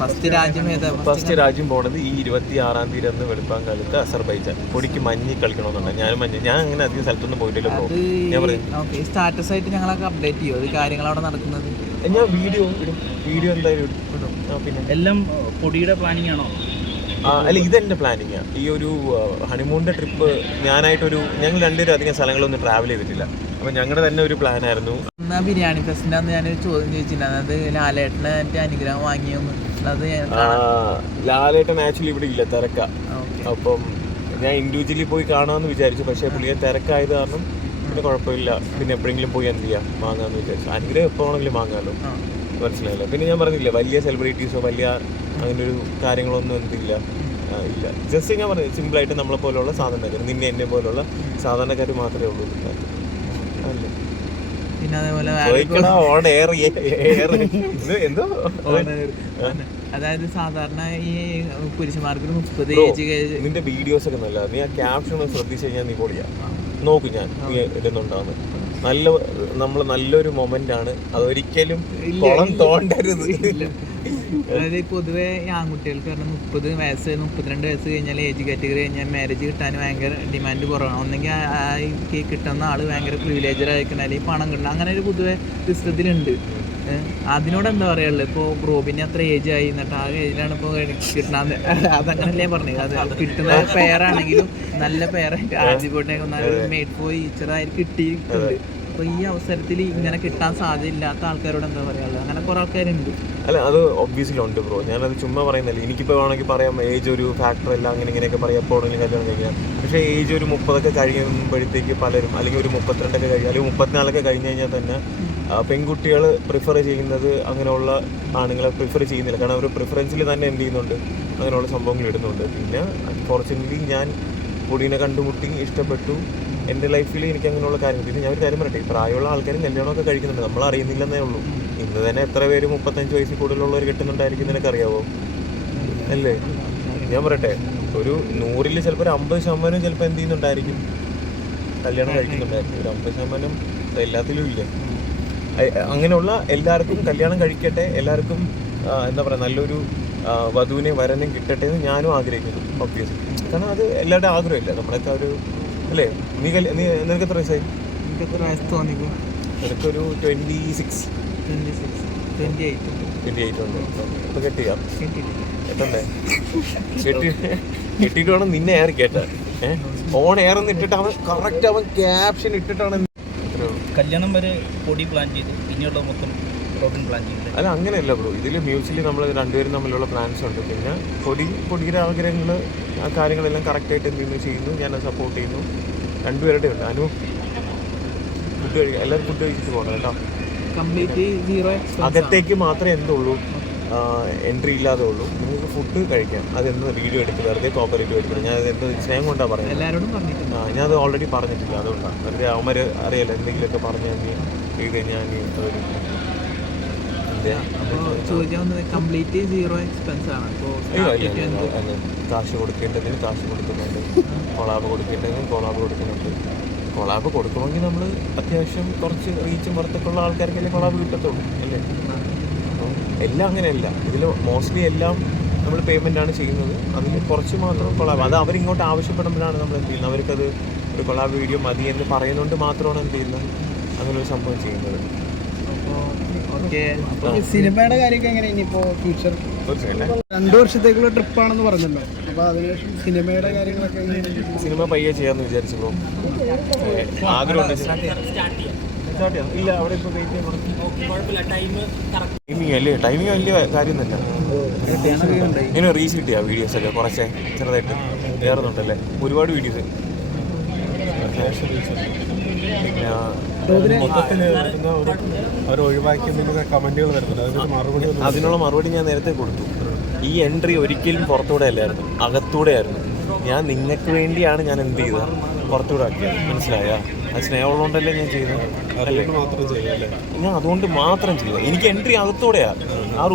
First രാജ്യം first രാജ്യം? പോണത് ഈ ഇരുപത്തി ആറാം തീയതി അന്ന് വെളുപ്പാൻ കാലത്ത് അസർബൈജാൻ. പൊടിക്ക് മഞ്ഞ് കളിക്കണമെന്നുണ്ട് ഞാൻ മഞ്ഞ്. ഞാൻ അങ്ങനെ അധികം സ്ഥലത്തൊന്നും പോയിട്ടില്ല ബ്രോ ഞാൻ പറയും ഓക്കെ സ്റ്റാറ്റസ് ആയിട്ട് ഞങ്ങളൊക്കെ അപ്ഡേറ്റ് ചെയ്യും? കാര്യങ്ങൾ അവിടെ നടക്കുന്നത്? ഞാൻ വീഡിയോ ഇടും. വീഡിയോ എന്തായാലും ഇടും. പിന്നെ? എല്ലാം പൊടിയുടെ പ്ലാനിങ് ആണോ? അല്ല ഇതെന്റെ പ്ലാനിങ് ഈ ഒരു ഹണിമൂണിന്റെ ട്രിപ്പ് ഞാനായിട്ടൊരു ഞങ്ങൾ രണ്ടുപേരും അധികം സ്ഥലങ്ങളൊന്നും ട്രാവൽ ചെയ്തിട്ടില്ല. അപ്പൊ ഞങ്ങളുടെ തന്നെ ഒരു പ്ലാൻ എന്നാ ബിരിയാണി ഫെസ്റ്റിന്റെ അന്ന് ഞാനൊരു ചോദ്യം ചോദിച്ചിട്ടുണ്ടായിരുന്നു അത് ലാലേട്ടന് എന്റെ അനുഗ്രഹം വാങ്ങിയൊന്ന്. അത് ഞാൻ ലാലേട്ടൻ ആക്ച്വലി ഇവിടെ ഇല്ല തിരക്ക. അപ്പം ഞാൻ ഇൻഡിവിജ്വലി പോയി കാണാമെന്ന് വിചാരിച്ചു. പക്ഷേ പുള്ളിയെ തിരക്കായത് കാരണം പിന്നെ കുഴപ്പമില്ല. പിന്നെ എപ്പോഴെങ്കിലും പോയി എന്ത് ചെയ്യാം? വാങ്ങാമെന്ന് വിചാരിച്ചു. അനുഗ്രഹം എപ്പോൾ ആണെങ്കിലും വാങ്ങാമല്ലോ മനസ്സിലായില്ല? പിന്നെ ഞാൻ പറഞ്ഞില്ല വലിയ സെലിബ്രിറ്റീസോ വലിയ അങ്ങനെ ഒരു കാര്യങ്ങളൊന്നും എന്തില്ല. ഇല്ല. ജസ്റ്റ് ഞാൻ പറഞ്ഞു സിമ്പിളായിട്ട് നമ്മളെ പോലുള്ള സാധാരണക്കാർ നിന്നെ എന്നെ പോലുള്ള സാധാരണക്കാർ മാത്രമേ ഉള്ളൂ. അല്ലേ? പിന്നെ അതേപോലെ അതായത് സാധാരണ ഈ പുരുഷന്മാർക്ക് മുപ്പത് ഏജ് നിന്റെ വീഡിയോസ് ഒക്കെ നല്ല. നീ ആ ക്യാപ്ഷൻ ഒന്ന് ശ്രദ്ധിച്ചു കഴിഞ്ഞാൽ നീ പൊളിയാ. നോക്കും ഞാൻ നീ ഇടുന്നുണ്ടാവുന്നത് നല്ല നമ്മൾ നല്ലൊരു മൊമെന്റ് ആണ്. അതൊരിക്കലും കുളം തോണ്ടരുത്. അതായത് പൊതുവെ ഈ ആൺകുട്ടികൾക്ക് പറഞ്ഞാൽ മുപ്പത് വയസ്സ് മുപ്പത്തിരണ്ട് വയസ്സ് കഴിഞ്ഞാൽ ഏജ് കാറ്റഗറി കഴിഞ്ഞാൽ മാരേജ് കിട്ടാൻ ഭയങ്കര ഡിമാൻഡ് കുറവാണ്. ഒന്നെങ്കിൽ ഈ കിട്ടുന്ന ആൾ ഭയങ്കര പ്രിവിലേജർ ആയിരിക്കണം. അല്ലെങ്കിൽ പണം കിട്ടണം. അങ്ങനെ ഒരു പൊതുവെ സിസ്റ്റത്തിലുണ്ട് അതിനോട് എന്താ പറയുള്ളത് ഇപ്പോൾ ബ്രോബിന് അത്ര ഏജ് ആയി എന്നിട്ട് ആ ഏജിലാണ് ഇപ്പോൾ കിട്ടണത്. അതങ്ങനല്ലേ പറഞ്ഞത് അത് കിട്ടുന്ന പെയറാണെങ്കിലും നല്ല പെയറായിട്ട് ആദ്യം ഒരു മെയ്ഡ് ഫോർ ഈച്ചറായി കിട്ടിയിട്ടുണ്ട്. ഈ അവസരത്തിൽ ഇങ്ങനെ കിട്ടാൻ സാധ്യതയില്ലാത്ത ആൾക്കാരോട് എന്താ പറയാനുള്ളത്? അങ്ങനെ കുറേ ആൾക്കാരുണ്ട്. അല്ല അത് ഒബ്വിയസ്ലി ഉണ്ട് ബ്രോ ഞാനത് ചുമ്മാ പറയുന്നില്ല. എനിക്കിപ്പോൾ വേണമെങ്കിൽ പറയാം ഏജ് ഒരു ഫാക്ടർ അല്ല അങ്ങനെ ഇങ്ങനെയൊക്കെ പറയാം. എപ്പോൾ വേണമെങ്കിലും കല്യാണം കഴിക്കാം പക്ഷേ ഏജ് ഒരു മുപ്പതൊക്കെ കഴിയുമ്പോഴത്തേക്ക് പലരും അല്ലെങ്കിൽ ഒരു മുപ്പത്തിരണ്ടൊക്കെ കഴിയും അല്ലെങ്കിൽ മുപ്പത്തിനാലൊക്കെ കഴിഞ്ഞ് കഴിഞ്ഞാൽ തന്നെ പെൺകുട്ടികൾ പ്രിഫർ ചെയ്യുന്നത് അങ്ങനെയുള്ള ആണുങ്ങളെ പ്രിഫർ ചെയ്യുന്നില്ല. കാരണം അവർ പ്രിഫറൻസിൽ തന്നെ എന്ത് ചെയ്യുന്നുണ്ട്? അങ്ങനെയുള്ള സംഭവങ്ങൾ ഇടുന്നുണ്ട്. പിന്നെ അൺഫോർച്ചുനേറ്റ്ലി ഞാൻ പൊടീനെ കണ്ടുമുട്ടി ഇഷ്ടപ്പെട്ടു. എന്റെ ലൈഫിൽ എനിക്ക് അങ്ങനെയുള്ള കാര്യങ്ങൾ. പിന്നെ ഞാൻ ഒരു കാര്യം പറയട്ടെ പ്രായമുള്ള ആൾക്കാരും കല്യാണമൊക്കെ കഴിക്കുന്നുണ്ട്. നമ്മൾ അറിയുന്നില്ലെന്നേ ഉള്ളൂ. ഇന്ന് തന്നെ എത്ര പേര് മുപ്പത്തഞ്ച് വയസ്സിൽ കൂടുതലുള്ളവർ കിട്ടുന്നുണ്ടായിരിക്കും നിനക്കറിയാവോ അല്ലേ? ഞാൻ പറയട്ടെ ഒരു നൂറിൽ ചിലപ്പോൾ ഒരു അമ്പത് ശതമാനം ചിലപ്പോൾ എന്ത് ചെയ്യുന്നുണ്ടായിരിക്കും? കല്യാണം കഴിക്കുന്നുണ്ടായിരിക്കും. ഒരു അമ്പത് ശതമാനം എല്ലാത്തിലും ഇല്ല. അങ്ങനെയുള്ള എല്ലാവർക്കും കല്യാണം കഴിക്കട്ടെ എല്ലാവർക്കും എന്താ പറയുക നല്ലൊരു വധുവിനെ വരനും കിട്ടട്ടെ എന്ന് ഞാനും ആഗ്രഹിക്കുന്നു ഒബ്വിയസ്ലി കാരണം അത് എല്ലാവരുടെ ആഗ്രഹമില്ല? നമ്മളൊക്കെ ഒരു അല്ലേ? നീ നിനക്ക് എത്ര വയസ്സായി? എനിക്ക് എത്ര വയസ്സ് തോന്നിക്കും? നിനക്കൊരു twenty six twenty six twenty eight twenty eight ഉണ്ട്. അപ്പോൾ കെട്ടിയാ? കെട്ടണ്ടേ? കെട്ടി കെട്ടിയിട്ട് വേണം നിന്നെ എയർ കേട്ട ഓൺ എയർ എന്ന് ഇട്ടിട്ട് അവൻ കറക്റ്റ് അവൻ ക്യാപ്ഷൻ ഇട്ടിട്ടാണ് കല്യാണം വരെ പൊടി പ്ലാൻ ചെയ്തു. പിന്നെയുള്ള മൊത്തം അല്ല അങ്ങനെയല്ല ബ്രോ. ഇതിൽ മ്യൂച്വലി നമ്മൾ രണ്ടുപേരും തമ്മിലുള്ള പ്ലാൻസ് ഉണ്ട്. പിന്നെ പൊടി പൊടിയുടെ ആഗ്രഹങ്ങൾ ആ കാര്യങ്ങളെല്ലാം കറക്റ്റായിട്ട് എന്ത് ചെയ്യുന്നു ചെയ്യുന്നു ഞാൻ സപ്പോർട്ട് ചെയ്യുന്നു. രണ്ടുപേരുടെ ഉണ്ട്. അനു ഫുഡ് കഴിക്കുക എല്ലാവരും ഫുഡ് കഴിച്ചിട്ട് പോകണം കേട്ടോ. അകത്തേക്ക് മാത്രമേ എന്തുള്ളൂ എൻട്രി ഇല്ലാതെ ഉള്ളൂ. നിങ്ങൾക്ക് ഫുഡ് കഴിക്കാം. അതെന്ന് വീഡിയോ എടുത്ത് വെറുതെ കോപ്പറേറ്റ് എടുക്കുക ഞാൻ എന്ത് സ്നേഹം കൊണ്ടാണ് പറഞ്ഞത് എല്ലാവരോടും ആ ഞാനത് ഓൾറെഡി പറഞ്ഞിട്ടില്ല. അതുകൊണ്ടാണ് വെറുതെ അവന്മാർ അറിയാലോ എന്തെങ്കിലുമൊക്കെ പറഞ്ഞു കഴിഞ്ഞ് ചെയ്ത് കഴിഞ്ഞാൽ? അപ്പോൾ സീറോ എക്സ്പെൻസ് ആണ്. അപ്പോൾ. കാശ് കൊടുക്കേണ്ടതിന് കാശ് കൊടുക്കുന്നുണ്ട്. കൊളാബ് കൊടുക്കേണ്ടതിന് കൊളാബ് കൊടുക്കുന്നുണ്ട്. കൊളാബ് കൊടുക്കണമെങ്കിൽ നമ്മൾ അത്യാവശ്യം കുറച്ച് റീച്ചും പുറത്തൊക്കെയുള്ള ആൾക്കാർക്കല്ലേ കൊളാബ് കിട്ടത്തുള്ളൂ അല്ലേ? അപ്പം എല്ലാം അങ്ങനെയല്ല. ഇതിൽ മോസ്റ്റ്ലി എല്ലാം നമ്മൾ പേയ്മെന്റ് ആണ് ചെയ്യുന്നത്. അതിൽ കുറച്ച് മാത്രം കൊളാബ് അത് അവരിങ്ങോട്ട് ആവശ്യപ്പെടുമ്പോഴാണ് നമ്മൾ എന്ത് ചെയ്യുന്നത്? അവർക്കത് ഒരു കൊളാബ് വീഡിയോ മതി എന്ന് പറയുന്നതുകൊണ്ട് മാത്രമാണ് എന്ത് ചെയ്യുന്നത്? അങ്ങനെ ഒരു സംഭവം ചെയ്യുന്നത്. സിനിമയുടെ കാര്യമൊക്കെ എങ്ങനെ? ഇനിയിപ്പോ ഫ്യൂച്ചർ രണ്ടു വർഷത്തേക്കുള്ള ട്രിപ്പാണെന്ന് പറഞ്ഞല്ലോ. അപ്പൊ അതിനുശേഷം സിനിമയുടെ കാര്യങ്ങളൊക്കെ സിനിമ പയ്യെ ചെയ്യാന്ന് വിചാരിച്ചു ബ്രോ. ചെയ്യാം. ഇല്ല അവിടെ ചെയ്യാൻ ടൈമിങ് വലിയ ടൈമിങ് വലിയ കാര്യമൊന്നുമില്ല. ഇങ്ങനെ റീച്ച് കിട്ടിയ? വീഡിയോസ് ഒക്കെ കുറച്ചേ ചെറുതായിട്ട് കയറുന്നുണ്ടല്ലേ ഒരുപാട് വീഡിയോസ് പിന്നെ അവർ ഒഴിവാക്കിയതിനൊക്കെ കമന്റുകൾ വരുന്നുണ്ട്. അതിനൊരു മറുപടി അതിനുള്ള മറുപടി ഞാൻ നേരത്തെ കൊടുത്തു. ഈ എൻട്രി ഒരിക്കലും പുറത്തൂടെ അല്ലായിരുന്നു. അകത്തൂടെ ആയിരുന്നു. ഞാൻ നിങ്ങൾക്ക് വേണ്ടിയാണ് ഞാൻ എന്ത് ചെയ്തത്? പുറത്തൂടെ ആക്കിയത്. മനസ്സിലായ? അത് സ്നേഹമുള്ളതുകൊണ്ടല്ലേ ഞാൻ ചെയ്തത്? മാത്രം ചെയ്യാം ഞാൻ അതുകൊണ്ട് മാത്രം ചെയ്തത്. എനിക്ക് എൻട്രി അകത്തൂടെയാണ് ആ